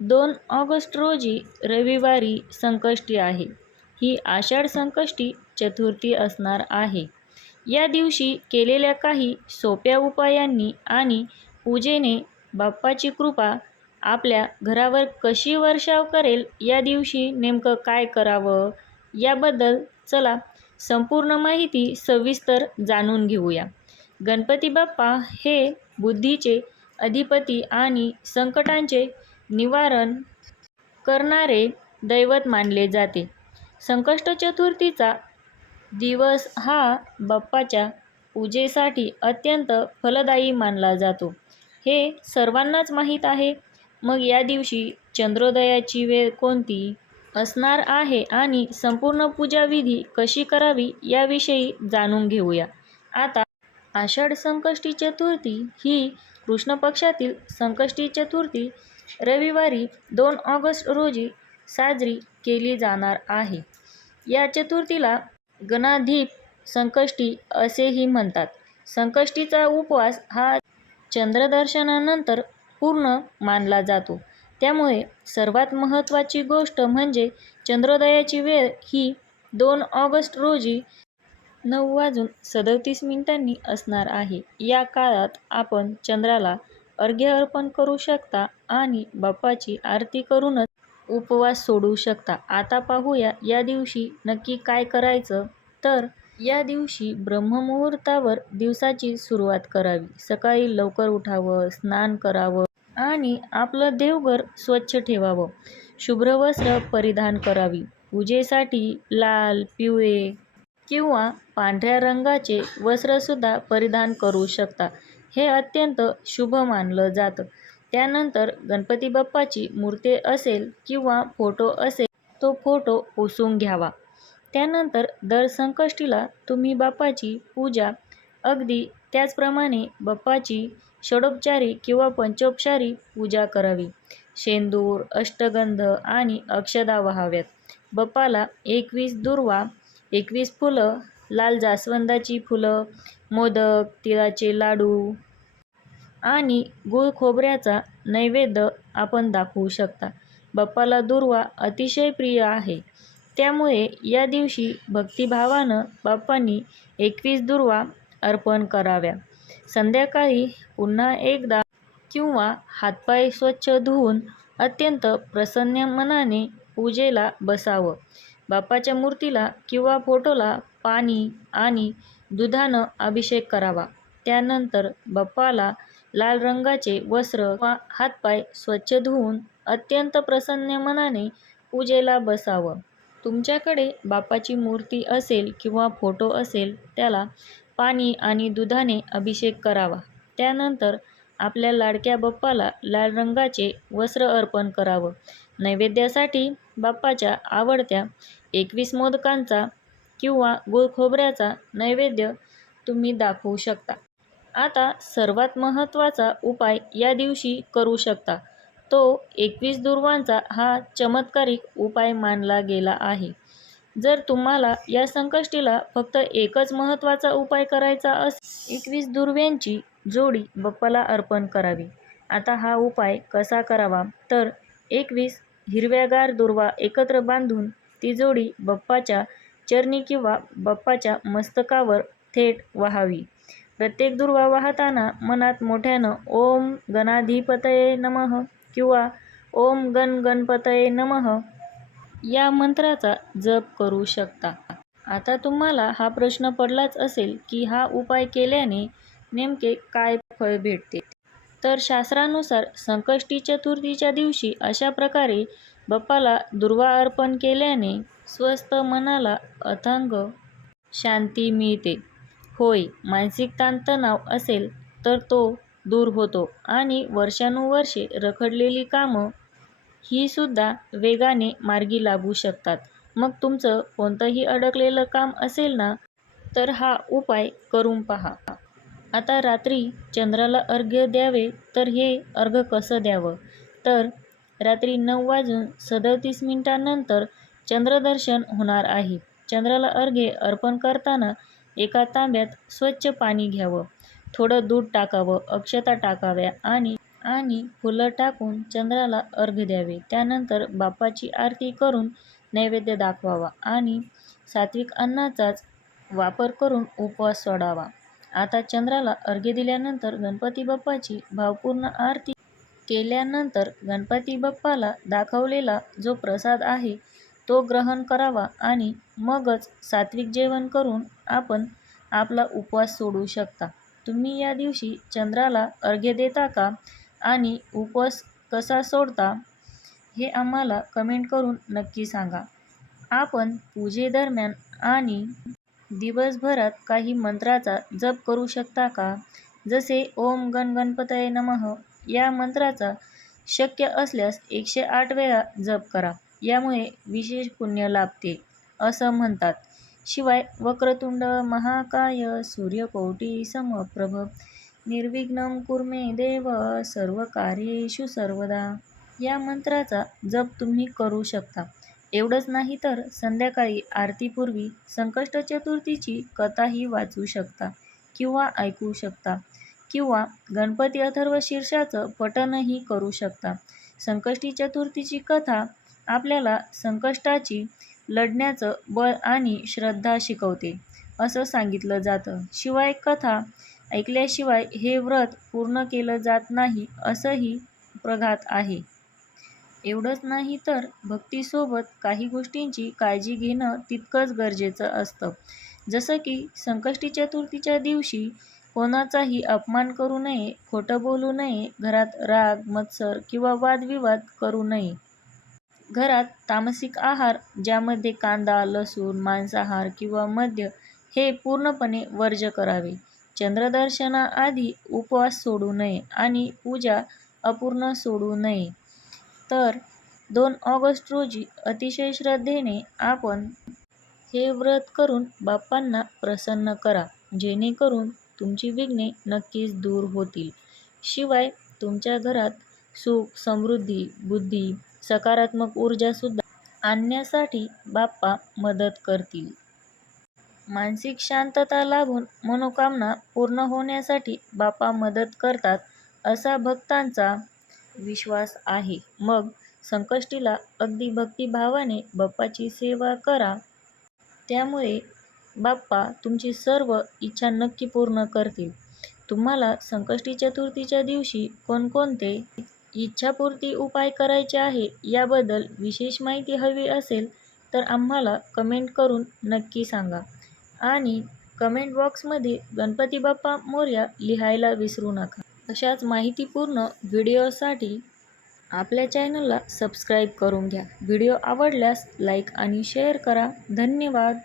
2 August रोजी रविवारी संकष्टी आहे. ही आषाढ संकष्टी चतुर्थी असणार आहे. या दिवशी केलेल्या काही सोप्या उपायांनी आणि पूजेने बाप्पाची कृपा आपल्या घरावर कशी वर्षाव करेल, या दिवशी नेमकं काय करावं याबद्दल चला संपूर्ण माहिती सविस्तर जाणून घेऊया. गणपती बाप्पा हे बुद्धीचे अधिपती आणि संकटांचे निवारण करणारे दैवत मानले जाते. संकष्ट चतुर्थीचा दिवस हा बाप्पाच्या पूजेसाठी अत्यंत फलदायी मानला जातो, हे सर्वांनाच माहीत आहे. मग या दिवशी चंद्रोदयाची वेळ कोणती असणार आहे आणि संपूर्ण पूजाविधी कशी करावी याविषयी जाणून घेऊया. आता आषाढ संकष्टी चतुर्थी ही कृष्ण पक्षातील संकष्टी चतुर्थी रविवारी 2 ऑगस्ट रोजी साजरी केली जाणार आहे. या चतुर्थीला गणाधिप संकष्टी असेही म्हणतात. संकष्टीचा उपवास हा चंद्रदर्शनानंतर पूर्ण मानला जातो. त्यामुळे सर्वात महत्त्वाची गोष्ट म्हणजे चंद्रोदयाची वेळ ही 2 ऑगस्ट रोजी 9:37 असणार आहे. या काळात आपण चंद्राला अर्घ्य अर्पण करू शकता आणि बाप्पाची आरती करूनच उपवास सोडू शकता. आता पाहूया या दिवशी नक्की काय करायचं. तर या दिवशी ब्रह्ममुहूर्तावर दिवसाची सुरुवात करावी. सकाळी लवकर उठावं, स्नान करावं आणि आपलं देवघर स्वच्छ ठेवावं. शुभ्र वस्त्र परिधान करावी. पूजेसाठी लाल, पिवळे किंवा पांढऱ्या रंगाचे वस्त्रसुद्धा परिधान करू शकता. हे अत्यंत शुभ मानलं जातं. त्यानंतर गणपती बाप्पाची मूर्ती असेल किंवा फोटो असेल, तो फोटो पुसून घ्यावा. त्यानंतर दर संकष्टीला तुम्ही बाप्पाची पूजा अगदी त्याचप्रमाणे बाप्पाची षडोपचारी किंवा पंचोपचारी पूजा करावी. शेंदूर, अष्टगंध आणि अक्षदा वाहाव्यात. बाप्पाला 21 दुर्वा, 21 फुलं, लाल जास्वंदाची फुलं, मोदक, तिळाचे लाडू आणि गूळ खोबऱ्याचा नैवेद्य आपण दाखवू शकता. बाप्पाला दुर्वा अतिशय प्रिय आहे. त्यामुळे या दिवशी भक्तिभावानं बाप्पांनी 21 दुर्वा अर्पण कराव्या. संध्याकाळी पुन्हा एकदा किंवा हातपाय स्वच्छ धुवून अत्यंत प्रसन्न मनाने पूजेला बसावं. बाप्पाच्या मूर्तीला किंवा फोटोला पाणी आणि दुधानं अभिषेक करावा. त्यानंतर बाप्पाला लाल रंगाचे वस्त्र किंवा हातपाय स्वच्छ धुवून अत्यंत प्रसन्न मनाने पूजेला बसावं. तुमच्याकडे बाप्पाची मूर्ती असेल किंवा फोटो असेल, त्याला पाणी आणि दुधाने अभिषेक करावा. त्यानंतर आपल्या लाडक्या बाप्पाला लाल रंगाचे वस्त्र अर्पण करावं. नैवेद्यासाठी बाप्पाच्या आवडत्या 21 मोदकांचा किंवा गूळ खोबऱ्याचा नैवेद्य तुम्ही दाखवू शकता. आता सर्वात महत्त्वाचा उपाय या दिवशी करू शकता, तो 21 दुर्वांचा हा चमत्कारिक उपाय मानला गेला आहे. जर तुम्हाला या संकष्टीला फक्त एकच महत्त्वाचा उपाय करायचा असेल, 21 दुर्व्यांची जोडी बाप्पाला अर्पण करावी. आता हा उपाय कसा करावा, तर 21 हिरव्यागार दुर्वा एकत्र बांधून ती जोडी बाप्पाच्या चरणी किंवा बाप्पाच्या मस्तकावर थेट वाहावी. प्रत्येक दुर्वा वाहताना मनात मोठ्यानं ओम गणाधिपतये नमः किंवा ओम गण गणपतये नमः या मंत्राचा जप करू शकता. आता तुम्हाला हा प्रश्न पडलाच असेल की हा उपाय केल्याने नेमके काय फळ भेटते. तर शास्त्रानुसार संकष्टी चतुर्थीच्या दिवशी अशा प्रकारे बाप्पाला दुर्वा अर्पण केल्याने स्वस्थ मनाला अथांग शांती मिळते. होय, मानसिक ताणतणाव असेल तर तो दूर होतो आणि वर्षानुवर्षे रखडलेली कामं ही सुद्धा वेगाने मार्गी लागू शकतात. मग तुमचं कोणतंही अडकलेलं काम असेल ना, तर हा उपाय करून पहा. आता रात्री चंद्राला अर्घ्य द्यावे, तर हे अर्घ्य कसं द्यावं, तर रात्री 9:37 नंतर चंद्रदर्शन होणार आहे. चंद्राला अर्घ्य अर्पण करताना एका तांब्यात स्वच्छ पाणी घ्यावं. थोडं दूध टाकावं, अक्षता टाकाव्या आणि आणि फुलं टाकून चंद्राला अर्घ्य द्यावे. त्यानंतर बाप्पाची आरती करून नैवेद्य दाखवावा आणि सात्विक अन्नाचाच वापर करून उपवास सोडावा. आता चंद्राला अर्घ्य दिल्यानंतर गणपती बाप्पाची भावपूर्ण आरती केल्यानंतर गणपती बाप्पाला दाखवलेला जो प्रसाद आहे तो ग्रहण करावा आणि मगच सात्विक जेवण करून आपण आपला उपवास सोडू शकता. तुम्ही या दिवशी चंद्राला अर्घ्य देता का आणि उपवास कसा सोडता हे आम्हाला कमेंट करून नक्की सांगा. आपण पूजेदरम्यान आणि दिवसभरात काही मंत्राचा जप करू शकता का? जसे ओम गण गणपतये नमः या मंत्राचा शक्य असल्यास 108 वेळा जप करा. यामुळे विशेष पुण्य लाभते असं म्हणतात. शिवाय वक्रतुंड महाकाय सूर्यकोटी समप्रभ निर्विघ्नं कुरु मे देव सर्वकार्येषु सर्वदा या मंत्राचा जप तुम्ही करू शकता. एवढंच नाही तर संध्याकाळी आरतीपूर्वी संकष्ट चतुर्थीची कथाही वाचू शकता किंवा ऐकू शकता किंवा गणपती अथर्वशीर्षाचं पठणही करू शकता. संकष्टी चतुर्थीची कथा आपल्याला संकष्टाची लढण्याचं बळ आणि श्रद्धा शिकवते असं सांगितलं जातं. शिवाय कथा ऐकल्याशिवाय हे व्रत पूर्ण केलं जात नाही असंही प्रघात आहे. एवढंच नाही तर भक्तीसोबत काही गोष्टींची काळजी घेणं तितकंच गरजेचं असतं. जसं की संकष्टी चतुर्थीच्या दिवशी कोणाचाही अपमान करू नये, खोटं बोलू नये, घरात राग, मत्सर किंवा वादविवाद करू नये. घरात तामसिक आहार ज्यामध्ये कांदा, लसूण, मांसाहार किंवा मद्य हे पूर्णपणे वर्ज्य करावे. चंद्रदर्शनाआधी उपवास सोडू नये आणि पूजा अपूर्ण सोडू नये. तर 2 ऑगस्ट रोजी अतिशय श्रद्धेने आपण हे व्रत करून बाप्पांना प्रसन्न करा, जेणेकरून तुमची विघ्ने नक्कीच दूर होतील. शिवाय तुमच्या घरात सुख, समृद्धी, बुद्धी, सकारात्मक ऊर्जासुद्धा आणण्यासाठी बाप्पा मदत करतील. मानसिक शांतता लाभून मनोकामना पूर्ण होण्यासाठी बाप्पा मदत करतात असा भक्तांचा विश्वास आहे. मग संकष्टीला अगदी भक्तिभावाने बाप्पाची सेवा करा. त्यामुळे बाप्पा तुमची सर्व इच्छा नक्की पूर्ण करतील. तुम्हाला संकष्टी चतुर्थीच्या दिवशी कोणकोणते इच्छापूर्ती उपाय करायचे आहे याबद्दल विशेष माहिती हवी असेल तर आम्हाला कमेंट करून नक्की सांगा आणि कमेंट बॉक्समध्ये गणपती बाप्पा मोरया लिहायला विसरू नका. अशाच माहितीपूर्ण व्हिडिओसाठी आपल्या चॅनलला सबस्क्राईब करून घ्या. व्हिडिओ आवडल्यास लाईक आणि शेअर करा. धन्यवाद.